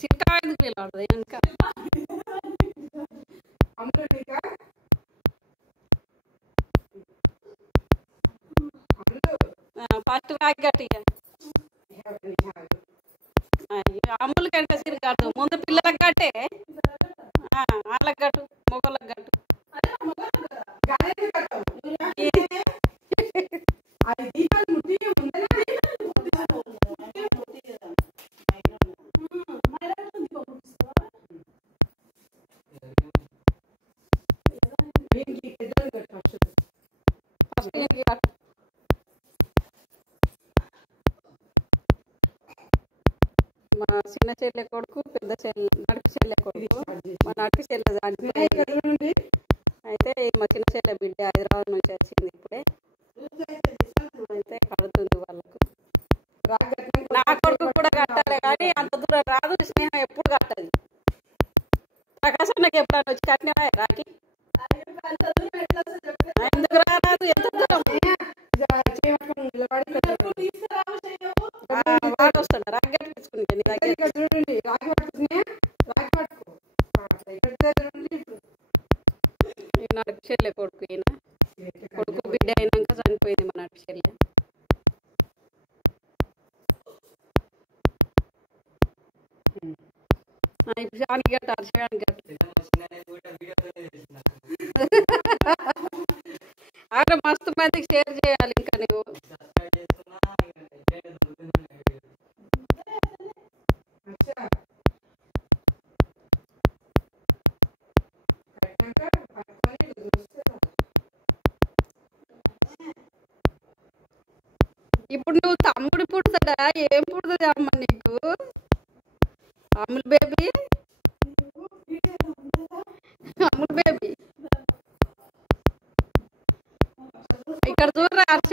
సిక్కా ఎందుకు పిలవడదు ఇంకా ఫస్ట్ రాగి గట్టు అమ్ములు కంటే సిరి కట్టు ముందు పిల్లలకు కట్టే వాళ్ళకి గట్టు మొగలకు గట్టు మా చిన్న చెల్లె కొడుకు పెద్ద చెల్లె నడుపు చెల్లె కొడుకు మా నడుపు చెల్లె చనిపోయింది. అయితే మా చిన్న చెల్లె బిడ్డ హైదరాబాద్ నుంచి వచ్చింది ఇప్పుడే. అయితే కడుతుంది వాళ్ళకు. నా కొడుకు కూడా కట్టాలి కానీ అంత దూరం రాదు. స్నేహం ఎప్పుడు కట్టదు. ప్రకాశం ఎప్పుడన్నా వచ్చి కట్టినవా రాకి ఎందుకు రాదు? ఎంత దూరం వాడు వస్తాడు రాకి గట్టించుకుని నడుపు చెల్లె కొడుకు ఈయన కొడుకు బిడ్డ అయినాక చనిపోయింది మా నడుపు చెల్లె. ఇప్పుడు శానికి కట్టాలి శానికి కట్టాలి అక్కడ మస్తు మందికి షేర్ చేయాలి. ఇంకా నువ్వు ఇప్పుడు నువ్వు తమ్ముడు పుడతాడా ఏం పుడుతుంది అమ్మ నీకు? అమ్ముల్ బేబీ అమ్ముల్ బేబీ ఇక్కడ చూడరా హర్ష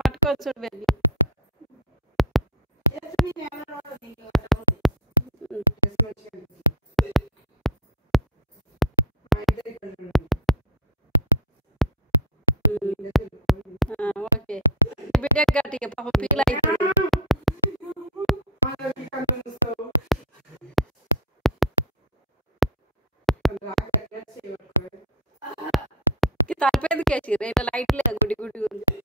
పట్టుకోవచ్చు బేబీ. ఓకే బిడ్డకి గట్టిగా పాపం ఫీల్ అవుతుంది. తలపేది కేసి రెండు లైట్ లేదు గుడి గుడి ఉంది.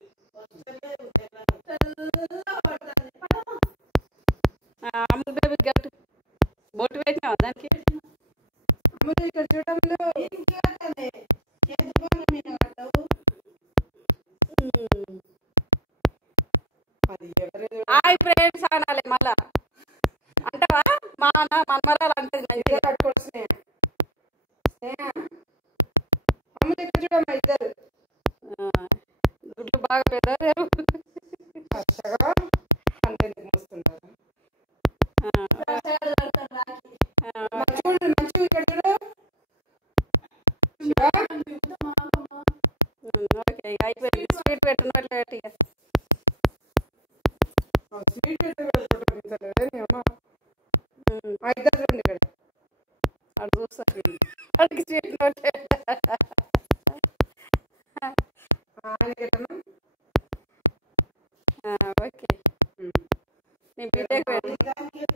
అమ్ముల్ బేబీ గట్టు బొట్టు పెట్టినావా దానికి? హాయ్ ఫ్రెండ్స్ అనాలి మళ్ళా అంటవా? మా అన్న మన్మరాలు అంటది మంచిగా కట్టుకొచ్చిన గుడ్లు బాగా పెద్దారు. ఓకే అయిపోయింది. స్వీట్ పెట్టినట్లు గట్టిగా అడు చూస్తారు అడిగి స్వీట్ ఓకే నీ బిడ్డకి పెట్టి దానికి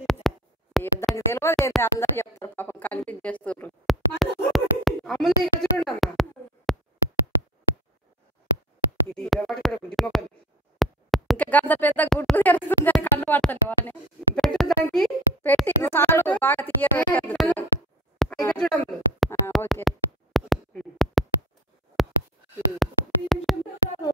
తెలియదు ఏంటి అందరు చెప్తారు పాపం కన్ఫ్యూజ్ చేస్తారు. ఇంకా గంట పెద్ద గుడ్లు తెరుస్తుంది కానీ కళ్ళు పడతాను అని పెట్టి చాలు బాగా తీయ